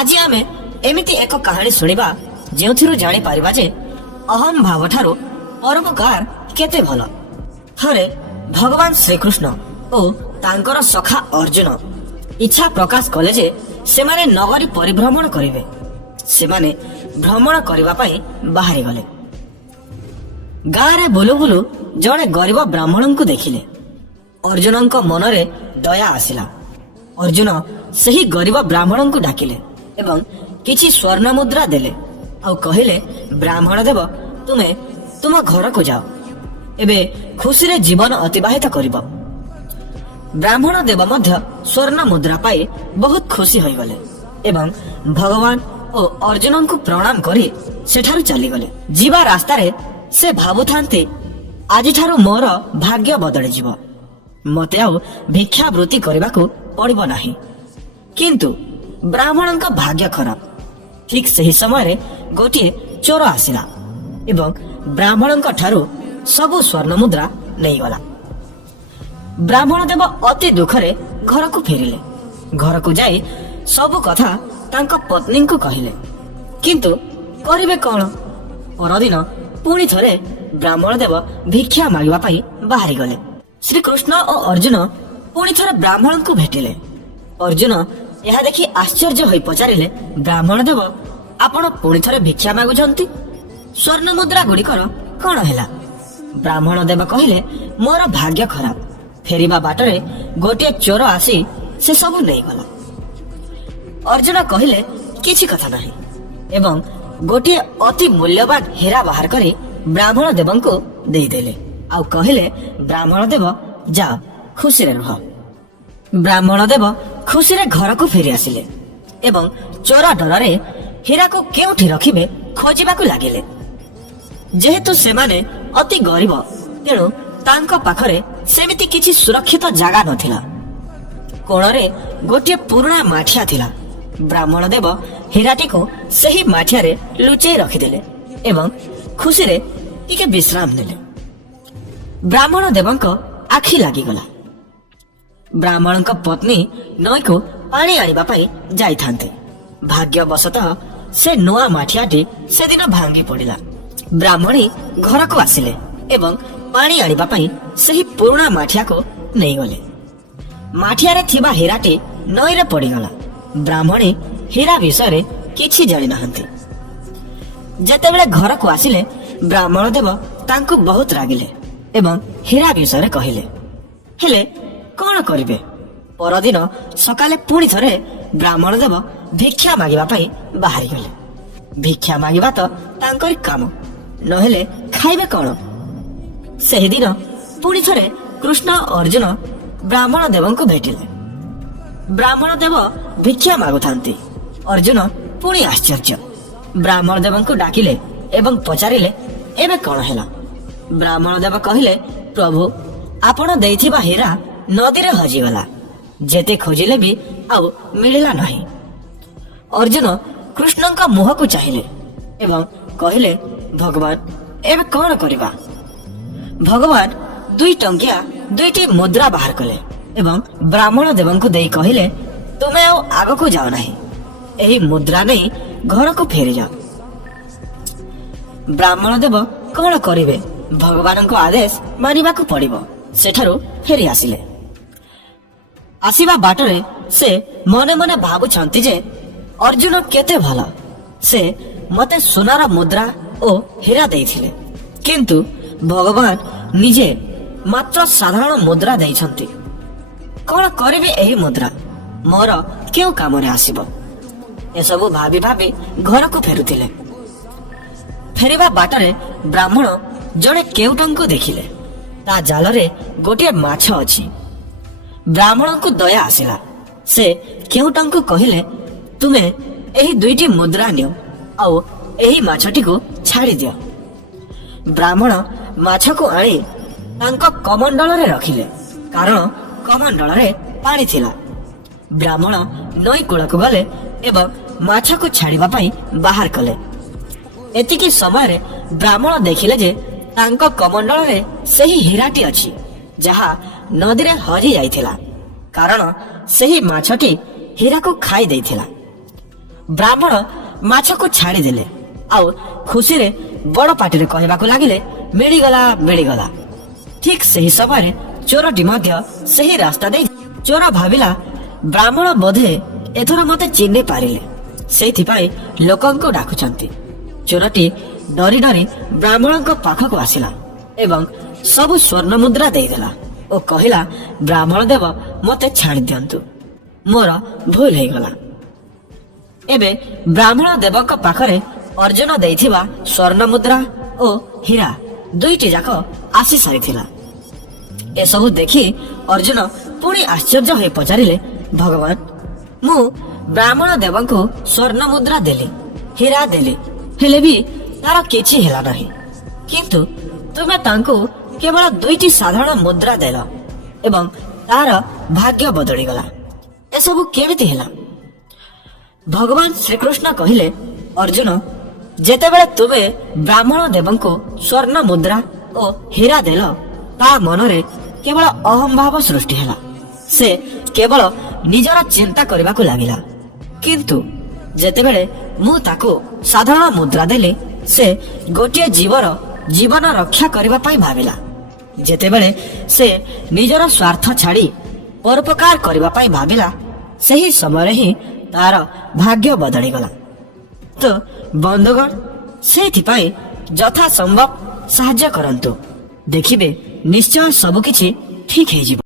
आज आम एमती एक कहानी शुणा जो जापर जे अहम भाव ठारू परोपकार केते भल। थरे भगवान श्रीकृष्ण और तांकर सखा अर्जुन इच्छा प्रकाश कले जे सेमाने नगरी परिभ्रमण करिवे। सेमाने भ्रमण करिबा पई बाहरी गले। गाँ रे बुलु बुलु जड़े गरीब ब्राह्मण को देखिले। अर्जुन मनरे दया आसिला। अर्जुन सही गरीब ब्राह्मण को डाकिले एवं किछि स्वर्ण मुद्रा देले और कहिले, ब्राह्मण देव तुमे तुम घर को जाओ, एबे खुशी रे जीवन अतिबाहित करिबो। ब्राह्मण देव मध्य स्वर्ण मुद्रा पाई बहुत खुशी होई गले एवं भगवान और अर्जुन को प्रणाम करी सेठारु चली गले। जीवा रास्ता रे से भाबुथांते आज ठारू मोर भाग्य बदली जीव, मते आउ भिक्षावृत्ति करबाकू पड़िबो नाही। किंतु ब्राह्मण का भाग्य खराब। ठीक सही समय गोटे चोर आसिला एवं ब्राह्मण ठारू सबु स्वर्ण मुद्रा नहीं गला। ब्राह्मण देव अति दुखरे घर को फेरिले। घर को जाई सबु कथा तांका पत्नी को कहिले, किंतु करिवे कौन? परदिन पुणी थरे ब्राह्मण देव भिक्षा मागिबा पई बाहरी गले। श्री कृष्ण और अर्जुन पुणी थरे ब्राह्मण को भेटिले। अर्जुन यह देखि आश्चर्य होई पचारिले, ब्राह्मण देव आपण पुणी थरे भिक्षा मागुछंती, स्वर्ण मुद्रा गुड़िकर कौन हैला? ब्राह्मण देव कहिले, मोर भाग्य खराब। फेरिबा बाटरे गोटे चोर आसी से सब नहीं गला। अर्जुन कहिले, किछि कथा नहीं एवं गोटे अति मूल्यवान हेरा बाहर करी ब्राह्मण देव को दे देले आउ कहिले, ब्राह्मण देव जाओ खुशी रे रह। ब्राह्मण देव खुशी रे घर को फेरी आसिले एवं चोरा डर रे हीरा को केउठी रखिबे खोजिबा को लागिले। जेहेतु सेमाने अति गरीब तेणु तांको पाखरे सेमिति किछि सुरक्षित जागा नथिला। कोणरे गोटे पुराना माठिया थिला। ब्राह्मण देव हीराटी को सही माठिया रे लुचेई रखिदेले एवं खुशी रे टिके विश्राम नेले। ब्राह्मण देवंको आखि लागिगला। ब्राह्मण पत्नी नई को पानी आनिबा पई जाई थांते। भाग्यवशतः से नुआ माठियाटी से दिन भांगी पड़िला। ब्राह्मणी घर को आसिले एवं पानी आनिबा पई सही पुराना माठिया को नहीं गले। माठिया रे थिबा हीराटी नई रे पड़ीगला। ब्राह्मणी हीरा विषय रे किछि जानि नाहंती। जेतेबेले घर को आसिले ब्राह्मण देव तांको बहुत रागिले एवं हीरा विषय रे कहिले। हेले कौन करिवे? परदिन सकाले पुणी थरे ब्राह्मण देव भिक्षा मागिबा पई बाहरी गले। भिक्षा मागिबा तो तांकरी काम, नहेले खाइबे कौन? सही दिन पुणी थरे कृष्ण अर्जुन ब्राह्मण देव को भेटिले। ब्राह्मण देव भिक्षा मागुथांती। अर्जुन पुणी आश्चर्य। ब्राह्मण देव को डाकिले एवं पचारिले, एबे कौन हैला? ब्राह्मण देव कहिले, प्रभु आपण देइथिबा हीरा नदी रे हजिगला। जेते खोजिले भी आउ मिलिला नहीं। अर्जुन कृष्ण का मुह को चाहिए एवं कहिले, भगवान एबे कौन करिबा? भगवान 2 टंकिया 2टी मुद्रा बाहर कले एवं ब्राह्मण देव को देई कहिले, तुमे आउ आग को जाओ नहीं, एही मुद्रा नहीं घर को फेरी जाओ। ब्राह्मण देव कौन करिवे? भगवान को आदेश मानिबा को पड़िबो। सेठारु फेरी आसिले। आसिबा बाटरे से मने मने भाबुछंती जे अर्जुन केते भला। से मते सोनार मुद्रा ओ हीरा देइथिले, किंतु भगवान निजे मात्र साधारण मुद्रा देइछंती। कौन करिवे एही मुद्रा? मोर केउ काम रे आसीबो? ए सब भाबी भाबी घर को फेरुथिले। फेरिबा बाटरे ब्राह्मण जड़े केउटन को देखिले। ता जाल रे गोटे माछ अछि। ब्राह्मण को दया आसिला। से केउटन को कहिले, तुमे एही 2टी मुद्रा नियो आउ एही माछटी को छाड़ी दियो। ब्राह्मण माछ को आनी तांको कमंडल रे रखिले, कारण कमंडल रे पानी थिला। ब्राह्मण नई कूल को गले एवं माछ को छाड़िबा पई बाहर कले। एतिकी समय ब्राह्मण देखिले जे तांको कमंडल रे सही हीराटी अछि, जहा नदी रे हरि जाइथिला, कारण सही माछटी हीरा को खाई देइथिला। ବ୍ରାହ୍ମଣ ମାଛକୁ ଛାଡ଼ିଦେଲେ ଆଉ ଖୁସିରେ ବଡ଼ ପାଟିରେ କହିବାକୁ ଲାଗିଲେ, ମିଳିଗଲା ମିଳିଗଲା। ଠିକ୍ ସେହି ସମୟରେ ଚୋରଟି ମଧ୍ୟ ସେହି ରାସ୍ତା ଦେଇ। ଚୋର ଭାବିଲା, ବ୍ରାହ୍ମଣ ବୋଧେ ଏଥର ମତେ ଚିହ୍ନି ପାରିଲେ, ସେଇଥିପାଇଁ ଲୋକଙ୍କୁ ଡାକୁଛନ୍ତି। ଚୋରଟି ଡରି ଡରି ବ୍ରାହ୍ମଣଙ୍କ ପାଖକୁ ଆସିଲା ଏବଂ ସବୁ ସ୍ୱର୍ଣ୍ଣ ମୁଦ୍ରା ଦେଇଦେଲା ଓ କହିଲା, ବ୍ରାହ୍ମଣ ଦେବ ମତେ ଛାଡ଼ି ଦିଅନ୍ତୁ, ମୋର ଭୁଲ ହେଇଗଲା। ଏବେ ବ୍ରାହ୍ମଣ ଦେବଙ୍କ ପାଖରେ ଅର୍ଜୁନ ଦେଇଥିବା ସ୍ୱର୍ଣ୍ଣ ମୁଦ୍ରା ଓ ହୀରା ଦୁଇଟି ଯାକ ଆସି ସାରିଥିଲା। ଏସବୁ ଦେଖି ଅର୍ଜୁନ ପୁଣି ଆଶ୍ଚର୍ଯ୍ୟ ହୋଇ ପଚାରିଲେ, ଭଗବାନ, ମୁଁ ବ୍ରାହ୍ମଣ ଦେବଙ୍କୁ ସ୍ୱର୍ଣ୍ଣ ମୁଦ୍ରା ଦେଲି, ହୀରା ଦେଲି, ହେଲେ ବି ତାର କିଛି ହେଲା ନାହିଁ, କିନ୍ତୁ ତୁମେ ତାଙ୍କୁ କେବଳ ଦୁଇଟି ସାଧାରଣ ମୁଦ୍ରା ଦେଲ ଏବଂ ତାର ଭାଗ୍ୟ ବଦଳିଗଲା। ଏସବୁ କେମିତି ହେଲା? ଭଗବାନ ଶ୍ରୀକୃଷ୍ଣ କହିଲେ, ଅର୍ଜୁନ, ଯେତେବେଳେ ତୁମେ ବ୍ରାହ୍ମଣ ଦେବଙ୍କୁ ସ୍ୱର୍ଣ୍ଣ ମୁଦ୍ରା ଓ ହୀରା ଦେଲ, ତା ମନରେ କେବଳ ଅହଂଭାବ ସୃଷ୍ଟି ହେଲା। ସେ କେବଳ ନିଜର ଚିନ୍ତା କରିବାକୁ ଲାଗିଲା। କିନ୍ତୁ ଯେତେବେଳେ ମୁଁ ତାକୁ ସାଧାରଣ ମୁଦ୍ରା ଦେଲି, ସେ ଗୋଟିଏ ଜୀବର ଜୀବନ ରକ୍ଷା କରିବା ପାଇଁ ଭାବିଲା। ଯେତେବେଳେ ସେ ନିଜର ସ୍ୱାର୍ଥ ଛାଡ଼ି ପରୋପକାର କରିବା ପାଇଁ ଭାବିଲା, ସେହି ସମୟରେ ହିଁ ତାର ଭାଗ୍ୟ ବଦଳିଗଲା। ତ ବନ୍ଧୁଗଣ, ସେଇଥିପାଇଁ ଯଥାସମ୍ଭବ ସାହାଯ୍ୟ କରନ୍ତୁ, ଦେଖିବେ ନିଶ୍ଚୟ ସବୁକିଛି ଠିକ୍ ହେଇଯିବ।